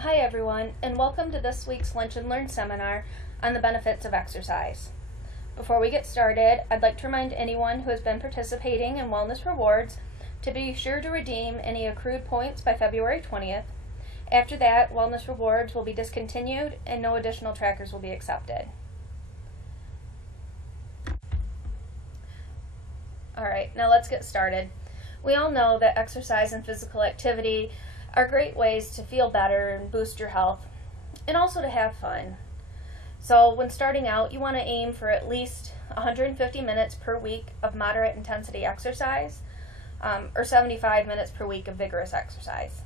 Hi everyone, and welcome to this week's Lunch and Learn seminar on the benefits of exercise. Before we get started, I'd like to remind anyone who has been participating in Wellness Rewards to be sure to redeem any accrued points by February 20th. After that, Wellness Rewards will be discontinued and no additional trackers will be accepted. Alright, now let's get started. We all know that exercise and physical activity are great ways to feel better and boost your health, and also to have fun. So when starting out, you want to aim for at least 150 minutes per week of moderate intensity exercise, or 75 minutes per week of vigorous exercise.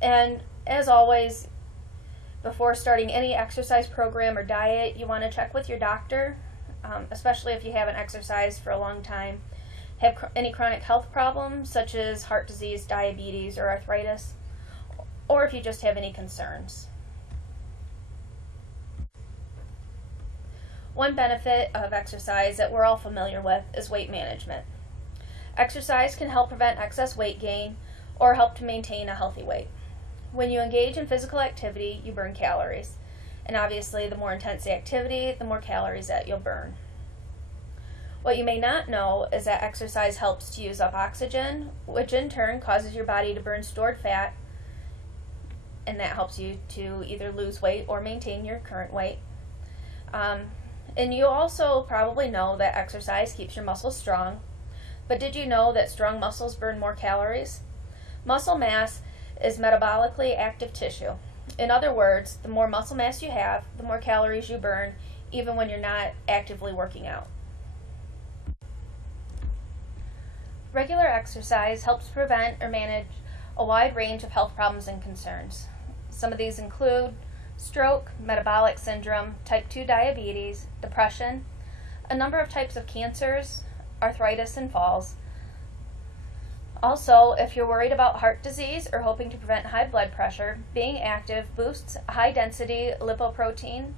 And as always, before starting any exercise program or diet, you want to check with your doctor, especially if you haven't exercised for a long time, have any chronic health problems such as heart disease, diabetes, or arthritis, or if you just have any concerns. One benefit of exercise that we're all familiar with is weight management. Exercise can help prevent excess weight gain or help to maintain a healthy weight. When you engage in physical activity, you burn calories, and obviously the more intense the activity, the more calories that you'll burn. What you may not know is that exercise helps to use up oxygen, which in turn causes your body to burn stored fat, and that helps you to either lose weight or maintain your current weight. And you also probably know that exercise keeps your muscles strong, but did you know that strong muscles burn more calories? Muscle mass is metabolically active tissue. In other words, the more muscle mass you have, the more calories you burn, even when you're not actively working out. Regular exercise helps prevent or manage a wide range of health problems and concerns. Some of these include stroke, metabolic syndrome, type 2 diabetes, depression, a number of types of cancers, arthritis, and falls. Also, if you're worried about heart disease or hoping to prevent high blood pressure, being active boosts high-density lipoprotein,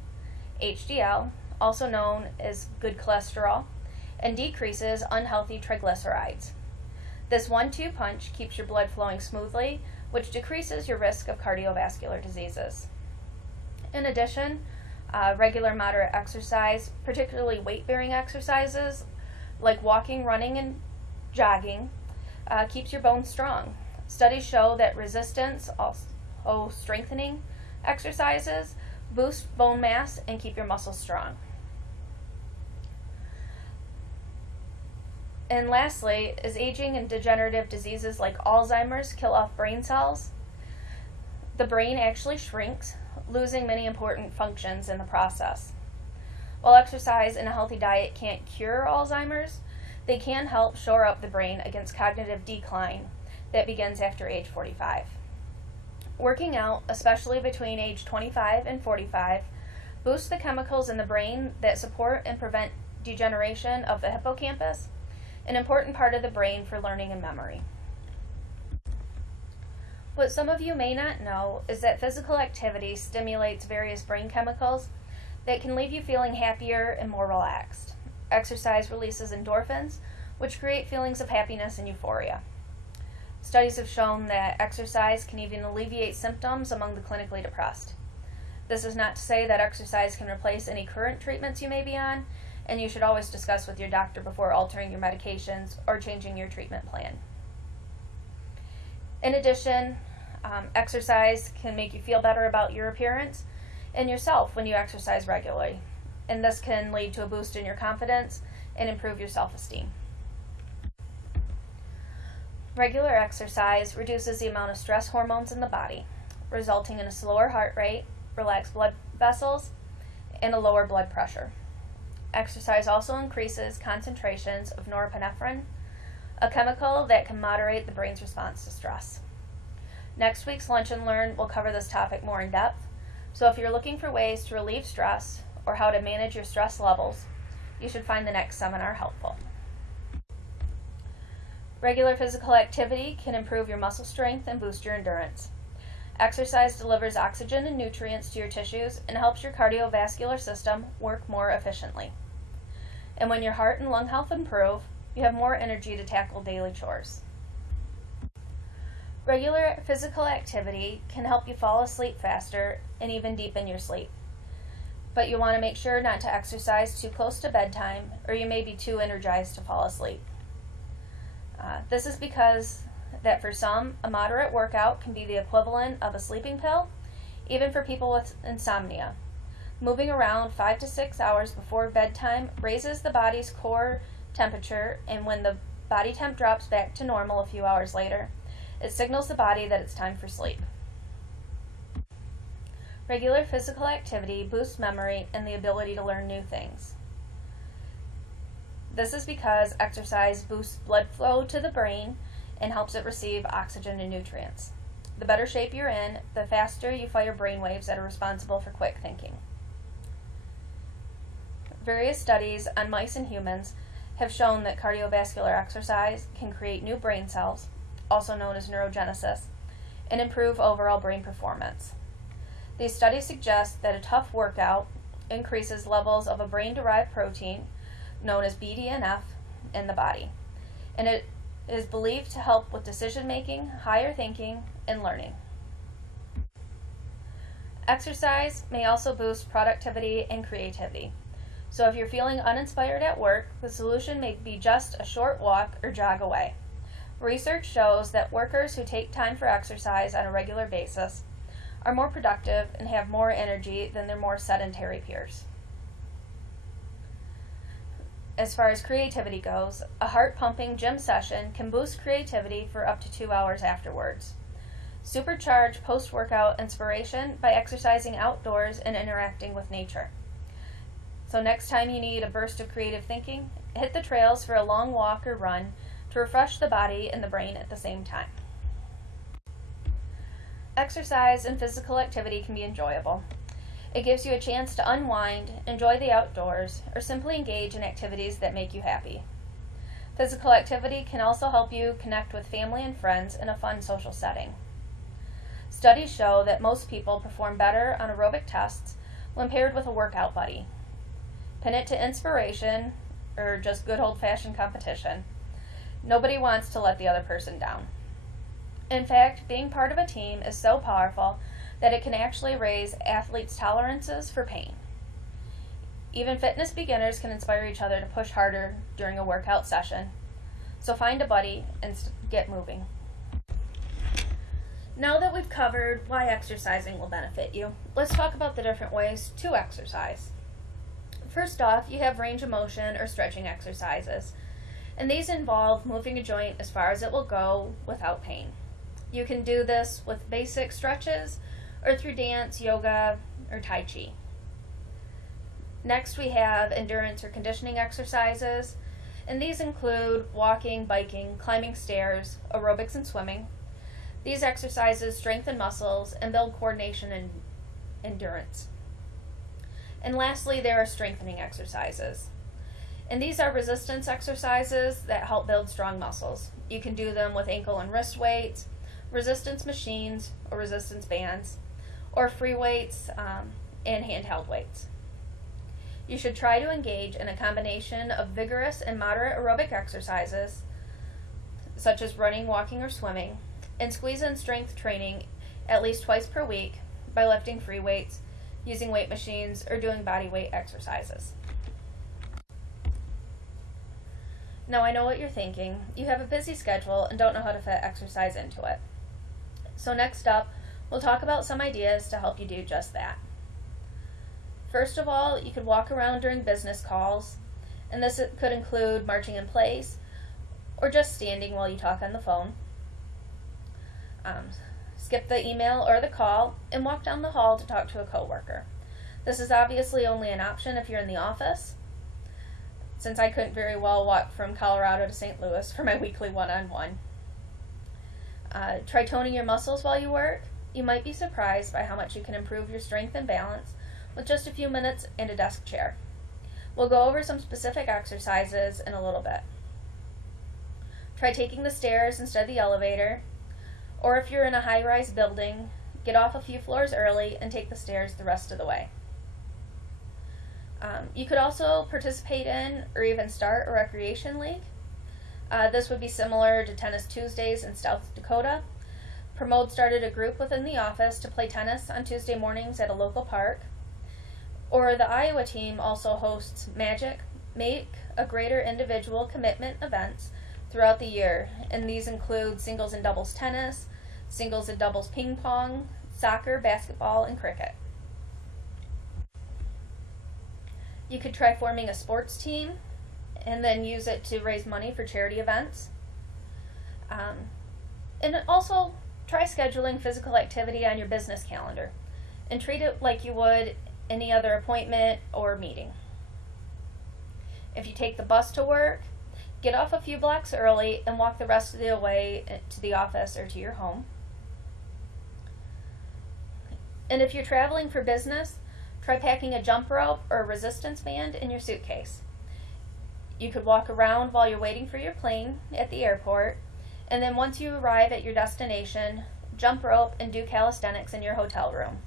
HDL, also known as good cholesterol, and decreases unhealthy triglycerides. This 1-2 punch keeps your blood flowing smoothly, which decreases your risk of cardiovascular diseases. In addition, regular moderate exercise, particularly weight-bearing exercises like walking, running, and jogging, keeps your bones strong. Studies show that resistance, also strengthening exercises, boost bone mass and keep your muscles strong. And lastly, as aging and degenerative diseases like Alzheimer's kill off brain cells, the brain actually shrinks, losing many important functions in the process. While exercise and a healthy diet can't cure Alzheimer's, they can help shore up the brain against cognitive decline that begins after age 45. Working out, especially between age 25 and 45, boosts the chemicals in the brain that support and prevent degeneration of the hippocampus, an important part of the brain for learning and memory. What some of you may not know is that physical activity stimulates various brain chemicals that can leave you feeling happier and more relaxed. Exercise releases endorphins, which create feelings of happiness and euphoria. Studies have shown that exercise can even alleviate symptoms among the clinically depressed. This is not to say that exercise can replace any current treatments you may be on, and you should always discuss with your doctor before altering your medications or changing your treatment plan. In addition, exercise can make you feel better about your appearance and yourself when you exercise regularly, and this can lead to a boost in your confidence and improve your self-esteem. Regular exercise reduces the amount of stress hormones in the body, resulting in a slower heart rate, relaxed blood vessels, and a lower blood pressure. Exercise also increases concentrations of norepinephrine, a chemical that can moderate the brain's response to stress. Next week's Lunch and Learn will cover this topic more in depth, so if you're looking for ways to relieve stress or how to manage your stress levels, you should find the next seminar helpful. Regular physical activity can improve your muscle strength and boost your endurance. Exercise delivers oxygen and nutrients to your tissues and helps your cardiovascular system work more efficiently. And when your heart and lung health improve, you have more energy to tackle daily chores. Regular physical activity can help you fall asleep faster and even deepen your sleep. But you want to make sure not to exercise too close to bedtime, or you may be too energized to fall asleep. This is because that for some, a moderate workout can be the equivalent of a sleeping pill, even for people with insomnia. Moving around 5 to 6 hours before bedtime raises the body's core temperature, and when the body temp drops back to normal a few hours later, it signals the body that it's time for sleep. Regular physical activity boosts memory and the ability to learn new things. This is because exercise boosts blood flow to the brain and helps it receive oxygen and nutrients. The better shape you're in, the faster you fire brain waves that are responsible for quick thinking. Various studies on mice and humans have shown that cardiovascular exercise can create new brain cells, also known as neurogenesis, and improve overall brain performance. These studies suggest that a tough workout increases levels of a brain-derived protein known as BDNF in the body, and it is believed to help with decision-making, higher thinking, and learning. Exercise may also boost productivity and creativity. So if you're feeling uninspired at work, the solution may be just a short walk or jog away. Research shows that workers who take time for exercise on a regular basis are more productive and have more energy than their more sedentary peers. As far as creativity goes, a heart-pumping gym session can boost creativity for up to 2 hours afterwards. Supercharge post-workout inspiration by exercising outdoors and interacting with nature. So next time you need a burst of creative thinking, hit the trails for a long walk or run to refresh the body and the brain at the same time. Exercise and physical activity can be enjoyable. It gives you a chance to unwind, enjoy the outdoors, or simply engage in activities that make you happy. Physical activity can also help you connect with family and friends in a fun social setting. Studies show that most people perform better on aerobic tests when paired with a workout buddy. Pin it to inspiration or just good old-fashioned competition. Nobody wants to let the other person down. In fact, being part of a team is so powerful that it can actually raise athletes' tolerances for pain. Even fitness beginners can inspire each other to push harder during a workout session. So find a buddy and get moving. Now that we've covered why exercising will benefit you, let's talk about the different ways to exercise. First off, you have range of motion or stretching exercises, and these involve moving a joint as far as it will go without pain. You can do this with basic stretches or through dance, yoga, or Tai Chi. Next, we have endurance or conditioning exercises, and these include walking, biking, climbing stairs, aerobics, and swimming. These exercises strengthen muscles and build coordination and endurance. And lastly, there are strengthening exercises. And these are resistance exercises that help build strong muscles. You can do them with ankle and wrist weights, resistance machines or resistance bands, or free weights and handheld weights. You should try to engage in a combination of vigorous and moderate aerobic exercises, such as running, walking, or swimming, and squeeze in strength training at least twice per week by lifting free weights, using weight machines, or doing body weight exercises. Now I know what you're thinking. You have a busy schedule and don't know how to fit exercise into it. So next up, we'll talk about some ideas to help you do just that. First of all, you could walk around during business calls, and this could include marching in place or just standing while you talk on the phone. Skip the email or the call and walk down the hall to talk to a coworker. This is obviously only an option if you're in the office, since I couldn't very well walk from Colorado to St. Louis for my weekly one-on-one. Try toning your muscles while you work. You might be surprised by how much you can improve your strength and balance with just a few minutes and a desk chair. We'll go over some specific exercises in a little bit. Try taking the stairs instead of the elevator, or if you're in a high-rise building, get off a few floors early and take the stairs the rest of the way. You could also participate in or even start a recreation league. This would be similar to Tennis Tuesdays in South Dakota, Pramod started a group within the office to play tennis on Tuesday mornings at a local park. Or the Iowa team also hosts Magic, Make a Greater Individual Commitment events throughout the year, and these include singles and doubles tennis, singles and doubles ping pong, soccer, basketball, and cricket. You could try forming a sports team and then use it to raise money for charity events. And also try scheduling physical activity on your business calendar and treat it like you would any other appointment or meeting. If you take the bus to work, get off a few blocks early and walk the rest of the way to the office or to your home. And if you're traveling for business, try packing a jump rope or a resistance band in your suitcase. You could walk around while you're waiting for your plane at the airport, and then once you arrive at your destination, jump rope and do calisthenics in your hotel room.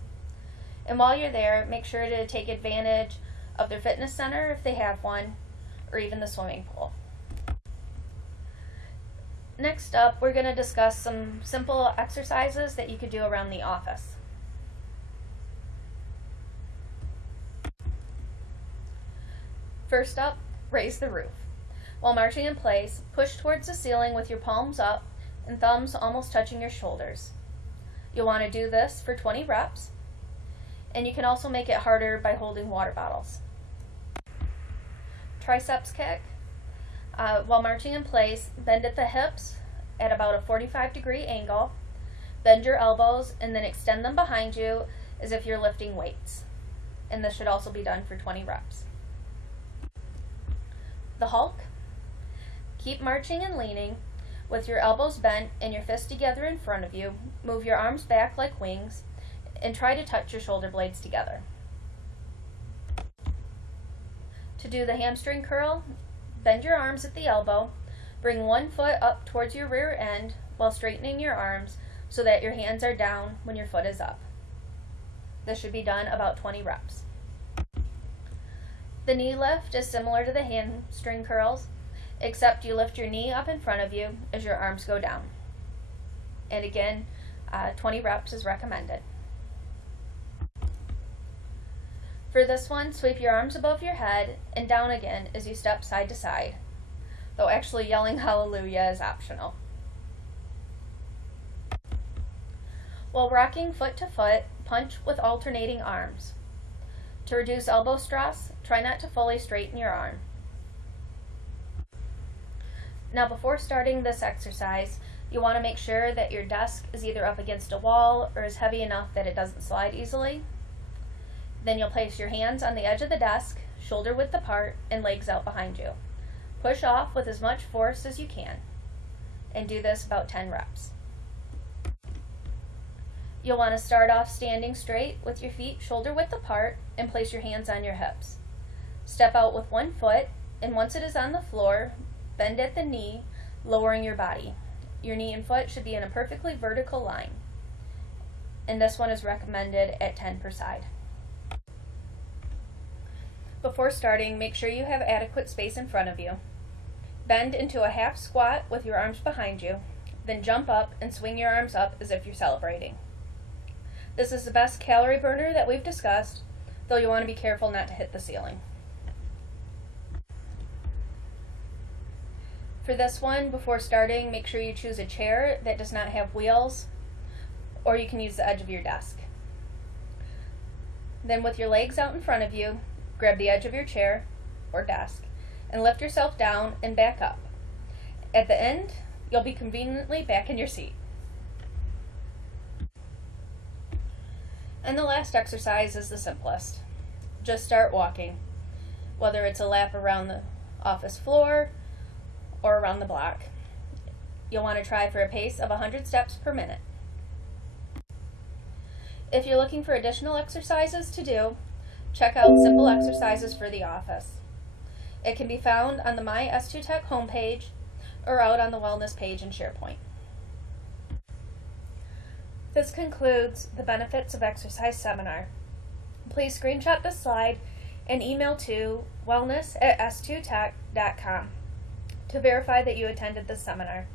And while you're there, make sure to take advantage of their fitness center if they have one, or even the swimming pool. Next up, we're going to discuss some simple exercises that you could do around the office. First up, raise the roof. While marching in place, push towards the ceiling with your palms up and thumbs almost touching your shoulders. You'll want to do this for 20 reps, and you can also make it harder by holding water bottles. Triceps kick. While marching in place, bend at the hips at about a 45-degree angle, bend your elbows, and then extend them behind you as if you're lifting weights. And this should also be done for 20 reps. The Hulk. Keep marching and leaning with your elbows bent and your fists together in front of you. Move your arms back like wings and try to touch your shoulder blades together. To do the hamstring curl, bend your arms at the elbow, bring one foot up towards your rear end while straightening your arms so that your hands are down when your foot is up. This should be done about 20 reps. The knee lift is similar to the hamstring curls, except you lift your knee up in front of you as your arms go down. And again, 20 reps is recommended. For this one, sweep your arms above your head and down again as you step side to side, though actually yelling hallelujah is optional. While rocking foot to foot, punch with alternating arms. To reduce elbow stress, try not to fully straighten your arm. Now, before starting this exercise, you want to make sure that your desk is either up against a wall or is heavy enough that it doesn't slide easily. Then you'll place your hands on the edge of the desk, shoulder width apart, and legs out behind you. Push off with as much force as you can, and do this about 10 reps. You'll want to start off standing straight with your feet shoulder width apart and place your hands on your hips. Step out with one foot, and once it is on the floor, bend at the knee, lowering your body. Your knee and foot should be in a perfectly vertical line. And this one is recommended at 10 per side. Before starting, make sure you have adequate space in front of you. Bend into a half squat with your arms behind you, then jump up and swing your arms up as if you're celebrating. This is the best calorie burner that we've discussed, though you want to be careful not to hit the ceiling. For this one, before starting, make sure you choose a chair that does not have wheels, or you can use the edge of your desk. Then with your legs out in front of you, grab the edge of your chair or desk and lift yourself down and back up. At the end, you'll be conveniently back in your seat. And the last exercise is the simplest. Just start walking, whether it's a lap around the office floor or around the block. You'll want to try for a pace of 100 steps per minute. If you're looking for additional exercises to do, check out Simple Exercises for the Office. It can be found on the My S2 Tech homepage or out on the Wellness page in SharePoint. This concludes the Benefits of Exercise seminar. Please screenshot this slide and email to wellness@s2tech.com to verify that you attended this seminar.